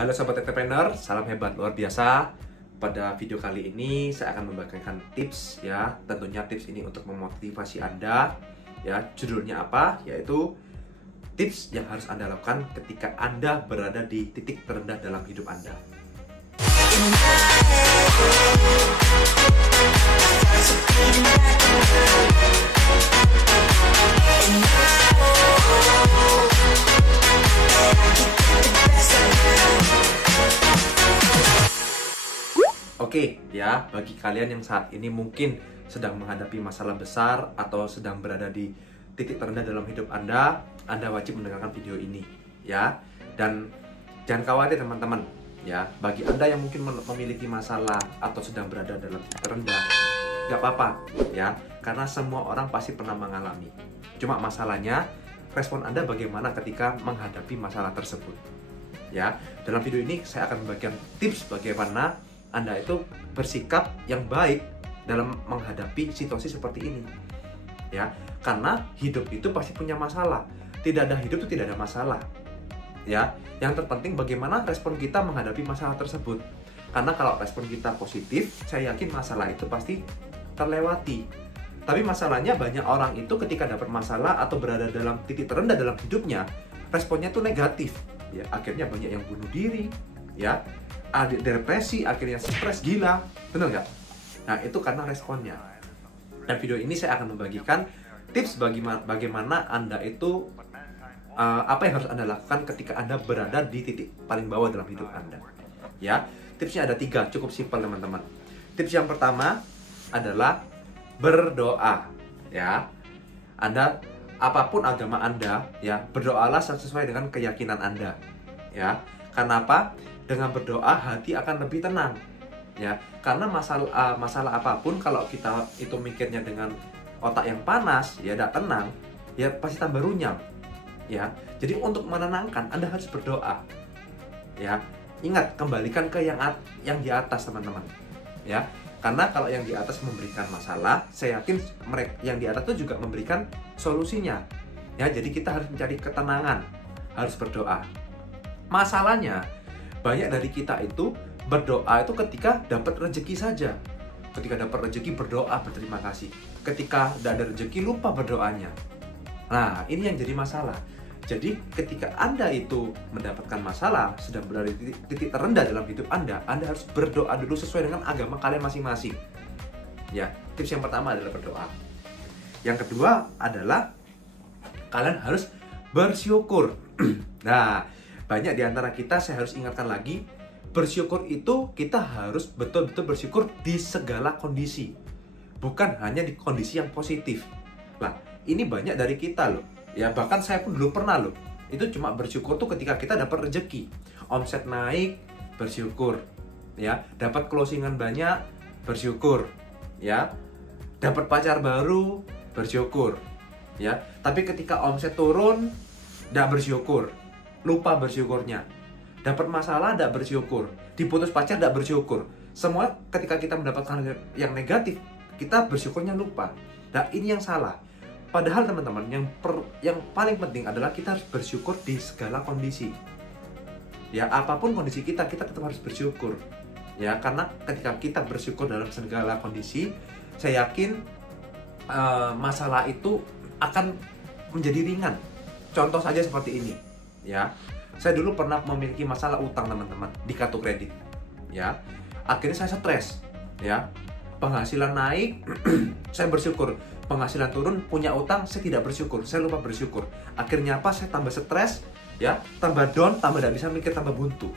Halo Sobat Entrepreneur, salam hebat luar biasa. Pada video kali ini saya akan membagikan tips ya. Tentunya tips ini untuk memotivasi Anda. Ya, judulnya apa? Yaitu tips yang harus Anda lakukan ketika Anda berada di titik terendah dalam hidup Anda. Oke, ya, bagi kalian yang saat ini mungkin sedang menghadapi masalah besar atau sedang berada di titik terendah dalam hidup Anda wajib mendengarkan video ini, ya. Dan jangan khawatir teman-teman, ya. Bagi Anda yang mungkin memiliki masalah atau sedang berada dalam titik terendah, nggak apa-apa, ya. Karena semua orang pasti pernah mengalami. Cuma masalahnya, respon Anda bagaimana ketika menghadapi masalah tersebut, ya. Dalam video ini saya akan membagikan tips bagaimana Anda itu bersikap yang baik dalam menghadapi situasi seperti ini, ya. Karena hidup itu pasti punya masalah. Tidak ada hidup itu tidak ada masalah, ya. Yang terpenting bagaimana respon kita menghadapi masalah tersebut. Karena kalau respon kita positif, saya yakin masalah itu pasti terlewati. Tapi masalahnya banyak orang itu ketika dapat masalah atau berada dalam titik terendah dalam hidupnya, responnya itu negatif, ya. Akhirnya banyak yang bunuh diri, ya. Ada depresi, akhirnya stres, gila, bener nggak? Nah, itu karena responnya. Dan video ini saya akan membagikan tips bagaimana Anda itu apa yang harus Anda lakukan ketika Anda berada di titik paling bawah dalam hidup Anda. Ya, tipsnya ada 3, cukup simpel teman-teman. Tips yang pertama adalah berdoa. Ya, Anda apapun agama Anda, ya berdoalah sesuai dengan keyakinan Anda. Ya, karena apa? Dengan berdoa hati akan lebih tenang, ya. Karena masalah apapun kalau kita itu mikirnya dengan otak yang panas, ya tidak tenang, ya pasti tambah runyam, ya. Jadi untuk menenangkan Anda harus berdoa, ya. Ingat, kembalikan ke yang di atas teman-teman, ya. Karena kalau yang di atas memberikan masalah, saya yakin mereka yang di atas itu juga memberikan solusinya, ya. Jadi kita harus mencari ketenangan, harus berdoa. Masalahnya banyak dari kita itu berdoa itu ketika dapat rezeki saja. Ketika dapat rezeki berdoa berterima kasih. Ketika tidak ada rezeki lupa berdoanya. Nah, ini yang jadi masalah. Jadi ketika Anda itu mendapatkan masalah, sedang berada di titik terendah dalam hidup Anda harus berdoa dulu sesuai dengan agama kalian masing-masing. Ya, tips yang pertama adalah berdoa. Yang kedua adalah kalian harus bersyukur. Nah, banyak di antara kita, saya harus ingatkan lagi, bersyukur itu kita harus betul-betul bersyukur di segala kondisi. Bukan hanya di kondisi yang positif. Nah, ini banyak dari kita loh. Ya, bahkan saya pun dulu pernah loh. Itu cuma bersyukur tuh ketika kita dapat rezeki. Omset naik, bersyukur. Ya, dapat closingan banyak, bersyukur. Ya, dapat pacar baru, bersyukur. Ya, tapi ketika omset turun, tidak bersyukur. Lupa bersyukurnya. Dapat masalah tidak bersyukur. Diputus pacar tidak bersyukur. Semua ketika kita mendapatkan yang negatif, kita bersyukurnya lupa. Nah, ini yang salah. Padahal teman-teman, yang paling penting adalah kita harus bersyukur di segala kondisi. Ya, apapun kondisi kita tetap harus bersyukur. Ya, karena ketika kita bersyukur dalam segala kondisi, saya yakin masalah itu akan menjadi ringan. Contoh saja seperti ini. Ya, saya dulu pernah memiliki masalah utang teman-teman di kartu kredit, ya. Akhirnya saya stres, ya. Penghasilan naik, saya bersyukur. Penghasilan turun, punya utang, saya tidak bersyukur. Saya lupa bersyukur. Akhirnya apa? Saya tambah stres, ya, tambah down, tambah tidak bisa mikir, tambah buntu.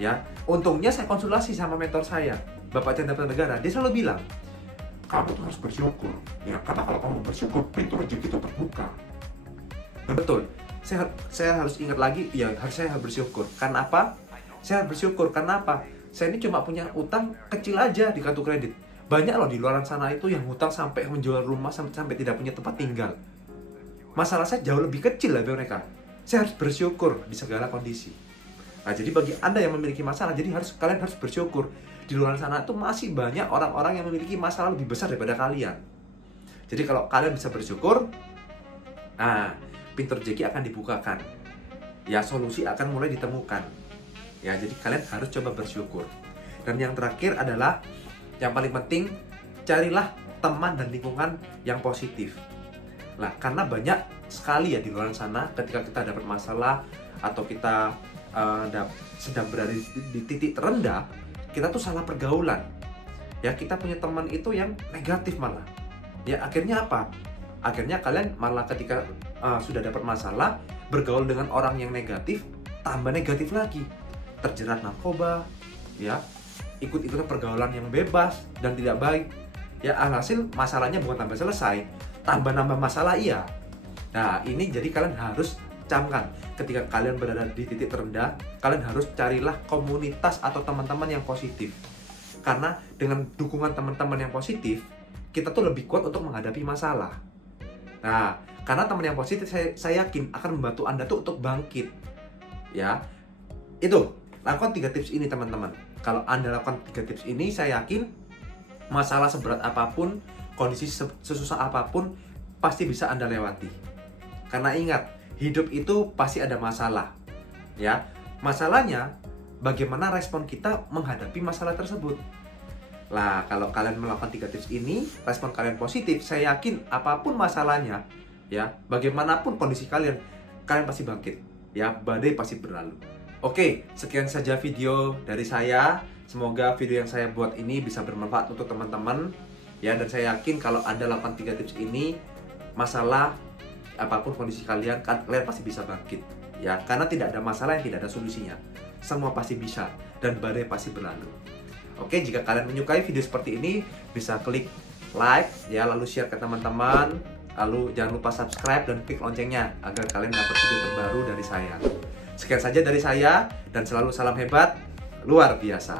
Ya, untungnya saya konsultasi sama mentor saya, Bapak Chandra Negara. Dia selalu bilang, kamu tuh harus bersyukur, ya. Karena kalau kamu bersyukur, pintu rezeki itu terbuka. Dan betul. Saya harus ingat lagi, ya saya harus bersyukur. Karena apa? Saya harus bersyukur karena apa? Saya ini cuma punya utang kecil aja di kartu kredit. Banyak loh di luar sana itu yang hutang sampai menjual rumah, sampai tidak punya tempat tinggal. Masalah saya jauh lebih kecil dari mereka. Saya harus bersyukur di segala kondisi. Nah, jadi bagi Anda yang memiliki masalah, kalian harus bersyukur. Di luar sana itu masih banyak orang-orang yang memiliki masalah lebih besar daripada kalian. Jadi kalau kalian bisa bersyukur, nah, pintu rezeki akan dibukakan. Ya, solusi akan mulai ditemukan. Ya, jadi kalian harus coba bersyukur. Dan yang terakhir adalah yang paling penting, carilah teman dan lingkungan yang positif. Nah, karena banyak sekali ya di luar sana ketika kita dapat masalah atau kita sedang berada di titik terendah, kita tuh salah pergaulan. Ya, kita punya teman itu yang negatif malah. Ya, akhirnya apa? Akhirnya kalian malah ketika sudah dapat masalah, bergaul dengan orang yang negatif, tambah negatif lagi. Terjerat narkoba, ya, ikut-ikutan pergaulan yang bebas dan tidak baik. Ya, alhasil masalahnya bukan tambah selesai, tambah nambah masalah iya. Nah, ini jadi kalian harus camkan. Ketika kalian berada di titik terendah, kalian harus carilah komunitas atau teman-teman yang positif. Karena dengan dukungan teman-teman yang positif, kita tuh lebih kuat untuk menghadapi masalah. Nah, karena teman yang positif saya yakin akan membantu Anda tuh untuk bangkit. Ya, itu, lakukan 3 tips ini teman-teman. Kalau Anda lakukan 3 tips ini, saya yakin masalah seberat apapun, kondisi sesusah apapun, pasti bisa Anda lewati. Karena ingat, hidup itu pasti ada masalah. Ya, masalahnya bagaimana respon kita menghadapi masalah tersebut. Lah, kalau kalian melakukan 3 tips ini, respon kalian positif, saya yakin apapun masalahnya, ya, bagaimanapun kondisi kalian pasti bangkit. Ya, badai pasti berlalu. Oke, sekian saja video dari saya. Semoga video yang saya buat ini bisa bermanfaat untuk teman-teman. Ya, dan saya yakin kalau Anda lakukan 3 tips ini, masalah apapun kondisi kalian pasti bisa bangkit. Ya, karena tidak ada masalah yang tidak ada solusinya. Semua pasti bisa dan badai pasti berlalu. Oke, jika kalian menyukai video seperti ini, bisa klik like ya, lalu share ke teman-teman. Lalu jangan lupa subscribe dan klik loncengnya agar kalian dapat video terbaru dari saya. Sekian saja dari saya, dan selalu salam hebat luar biasa.